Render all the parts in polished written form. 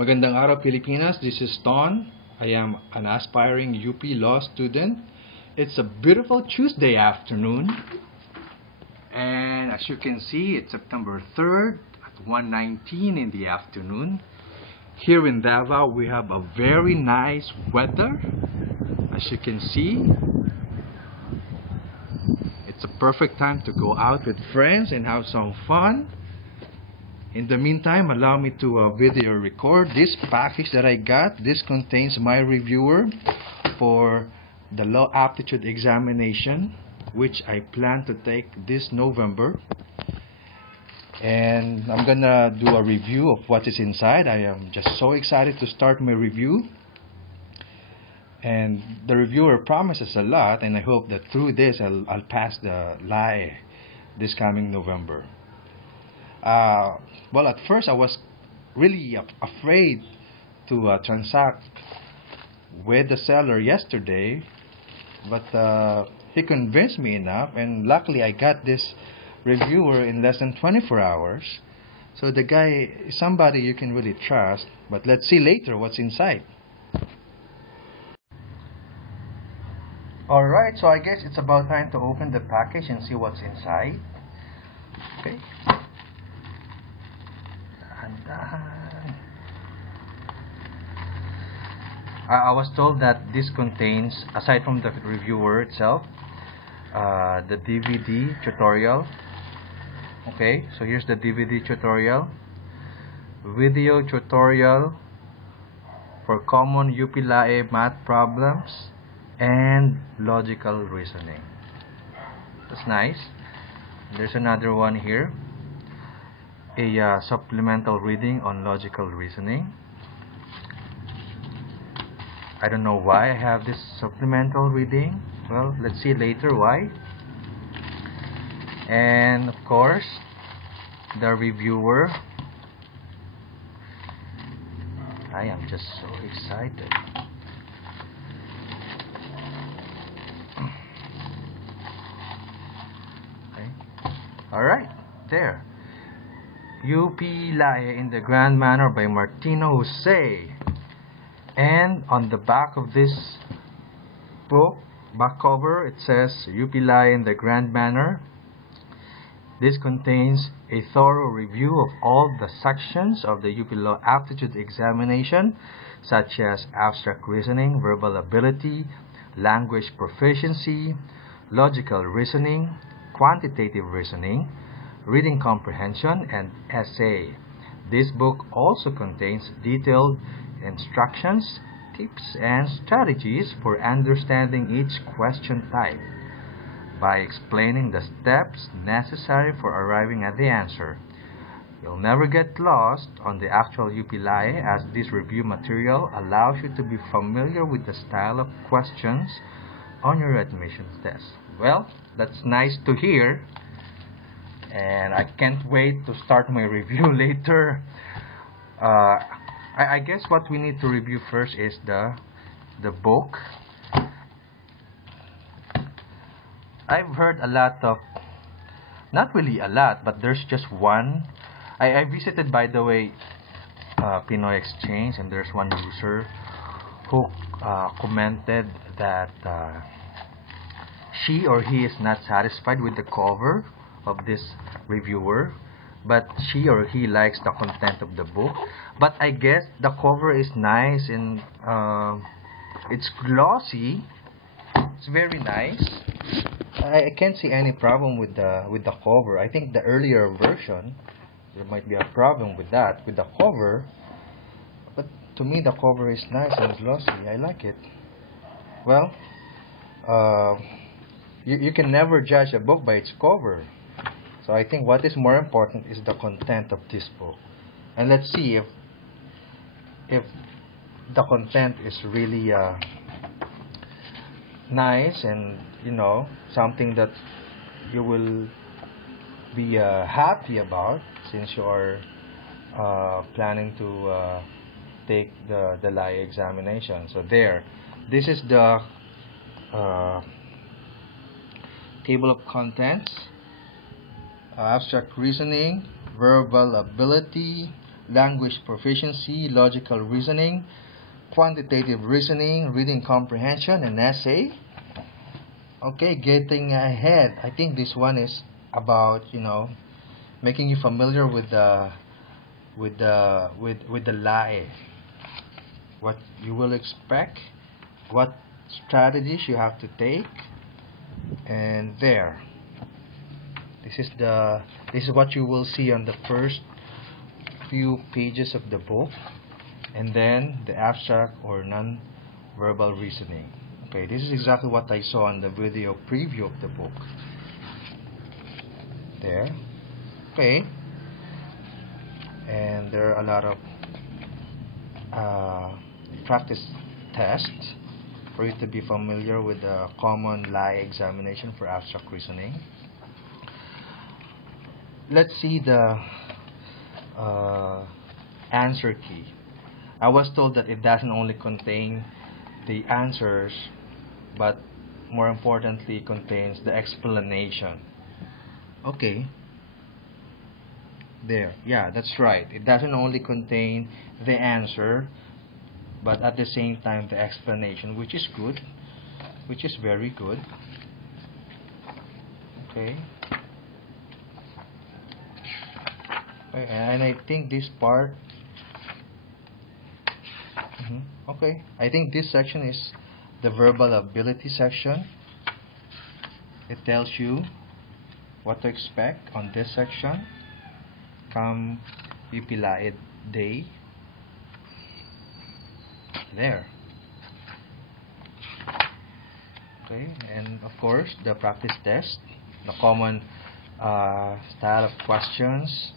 Magandang araw Pilipinas, this is Ton. I am an aspiring UP law student. It's a beautiful Tuesday afternoon. And as you can see, it's September 3rd at 1:19 in the afternoon. Here in Davao, we have a very nice weather. As you can see, it's a perfect time to go out with friends and have some fun. In the meantime, allow me to video record this package that I got. This contains my reviewer for the law aptitude examination, which I plan to take this November. And I'm gonna do a review of what is inside. I am just so excited to start my review. And the reviewer promises a lot, and I hope that through this I'll pass the UPLAE this coming November. Well, at first I was really afraid to transact with the seller yesterday, but he convinced me enough, and luckily I got this reviewer in less than 24 hours. So the guy is somebody you can really trust, but let's see later what's inside. Alright, so I guess it's about time to open the package and see what's inside. Okay. I was told that this contains, aside from the reviewer itself, the DVD tutorial. Okay, so here's the DVD tutorial, video tutorial for common UPLAE math problems and logical reasoning. That's nice. There's another one here, a supplemental reading on logical reasoning. I don't know why I have this supplemental reading. Well, let's see later why. And of course, the reviewer. I am just so excited. Okay. Alright, there. UPLAE in the Grand Manner by Martino Jose. And on the back of this book, back cover, it says UPLAE in the Grand Manner. This contains a thorough review of all the sections of the UP Law Aptitude Examination, such as abstract reasoning, verbal ability, language proficiency, logical reasoning, quantitative reasoning, reading comprehension, and essay. This book also contains detailed instructions, tips, and strategies for understanding each question type by explaining the steps necessary for arriving at the answer. You'll never get lost on the actual UPLAE, as this review material allows you to be familiar with the style of questions on your admissions test. Well, that's nice to hear, and I can't wait to start my review later. I guess what we need to review first is the book. I've heard a lot of, not really a lot, but there's just one. I visited, by the way, Pinoy Exchange, and there's one user who commented that she or he is not satisfied with the cover of this reviewer, but she or he likes the content of the book. But I guess the cover is nice, and it's glossy. It's very nice. I can't see any problem with the cover. I think the earlier version, there might be a problem with that, with the cover. But to me, the cover is nice and glossy. I like it. Well, you can never judge a book by its cover. So I think what is more important is the content of this book. And let's see if the content is really nice, and something that you will be happy about, since you are planning to take the UPLAE examination. So there, this is the table of contents: abstract reasoning, verbal ability, language proficiency, logical reasoning, quantitative reasoning, reading comprehension, and essay. Okay, getting ahead. I think this one is about, making you familiar with the LAE. What you will expect, what strategies you have to take, and there. This is what you will see on the first few pages of the book, and then the abstract or non-verbal reasoning. Okay, this is exactly what I saw on the video preview of the book. There. Okay. And there are a lot of practice tests for you to be familiar with the common LAE examination for abstract reasoning. Let's see the answer key. I was told that it doesn't only contain the answers, but more importantly contains the explanation. Okay. There. Yeah, that's right. It doesn't only contain the answer, but at the same time the explanation, which is good, which is very good. Okay. And I think this part okay, I think this section is the verbal ability section. It tells you what to expect on this section come UPLAE day. There. Okay, and of course the practice test, the common style of questions.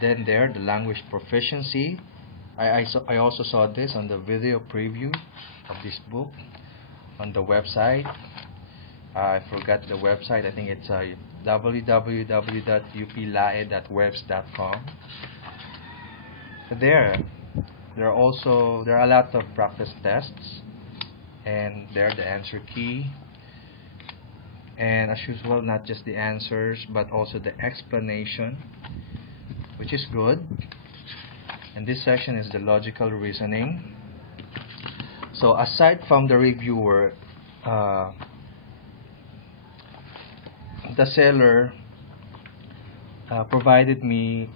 Then there, the language proficiency. I also saw this on the video preview of this book on the website. I forgot the website. I think it's www.uplae.webs.com. There are a lot of practice tests, and there the answer key. And as usual, not just the answers, but also the explanation, which is good. And this section is the logical reasoning. So aside from the reviewer, the seller provided me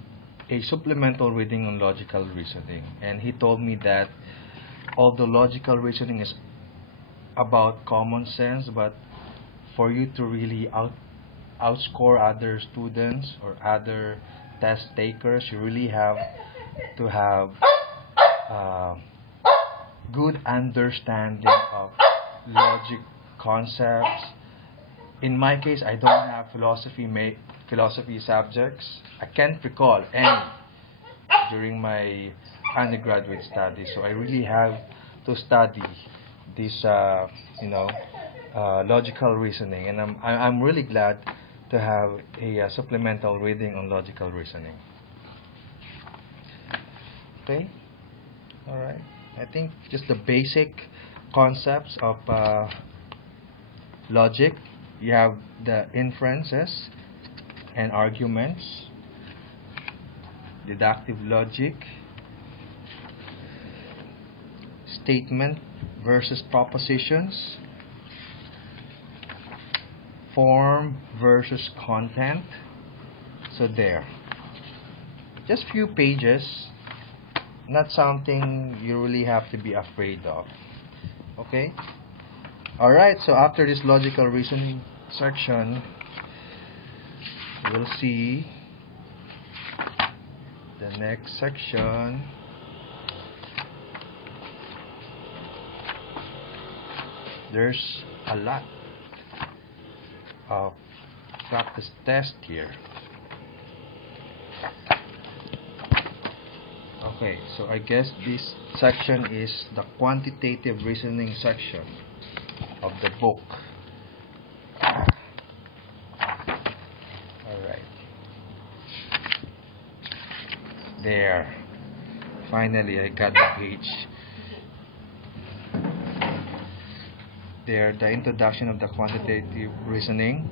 a supplemental reading on logical reasoning, and he told me that although logical reasoning is about common sense, but for you to really outscore other students or other test takers, you really have to have good understanding of logic concepts. In my case, I don't have philosophy subjects. I can't recall any during my undergraduate studies, so I really have to study this logical reasoning, and I'm really glad to have a supplemental reading on logical reasoning. Okay, all right. I think just the basic concepts of logic. You have the inferences and arguments, deductive logic, statement versus propositions, form versus content. So there, just few pages, not something you really have to be afraid of. Okay, alright, so after this logical reasoning section, we'll see the next section. There's a lot of practice test here. Okay, so I guess this section is the quantitative reasoning section of the book. Alright. There. Finally, I got the page. There, the introduction of the quantitative reasoning.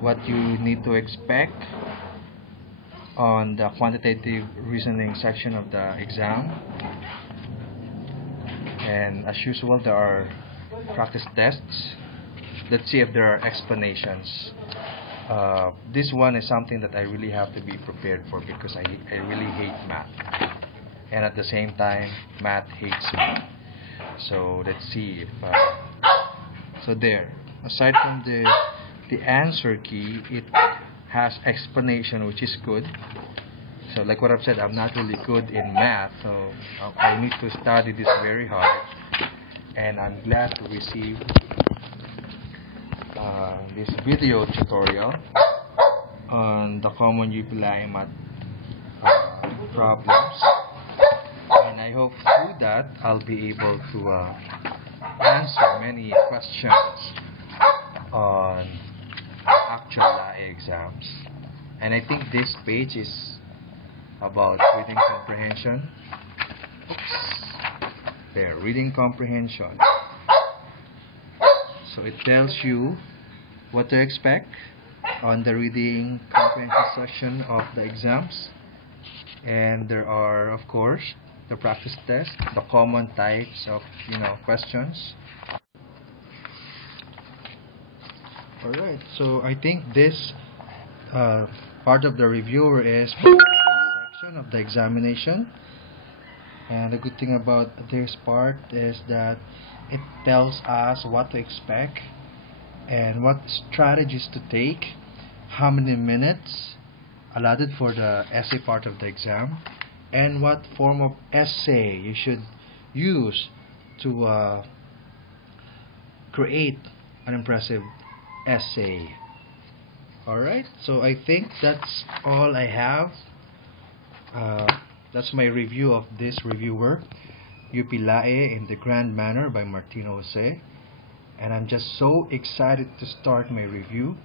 What you need to expect. on the quantitative reasoning section of the exam. And as usual, there are practice tests. Let's see if there are explanations. This one is something that I really have to be prepared for because I really hate math. And at the same time, math hates me. So let's see if... so there. Aside from the answer key, it has explanation, which is good. So like what I've said, I'm not really good in math, so I need to study this very hard. And I'm glad to receive this video tutorial on the common UPLAE math problems. And I hope through that I'll be able to answer many questions on actual LAE exams. And I think this page is about reading comprehension. Oops. There, reading comprehension. So it tells you what to expect on the reading comprehension section of the exams. And there are, of course, the practice test, the common types of questions. Alright, so I think this part of the reviewer is for the section of the examination. And the good thing about this part is that it tells us what to expect and what strategies to take, how many minutes allotted for the essay part of the exam, and what form of essay you should use to create an impressive essay. Alright, so I think that's all I have. That's my review of this review work, UPLAE in the Grand Manner by Martino Jose. And I'm just so excited to start my review.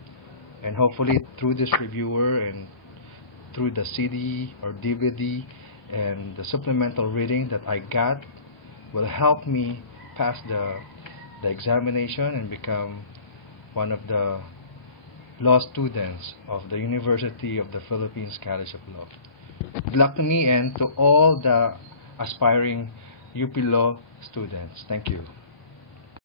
And hopefully through this reviewer and through the CD or DVD and the supplemental reading that I got will help me pass the examination and become one of the law students of the University of the Philippines College of Law. Good luck to me and to all the aspiring UP Law students. Thank you.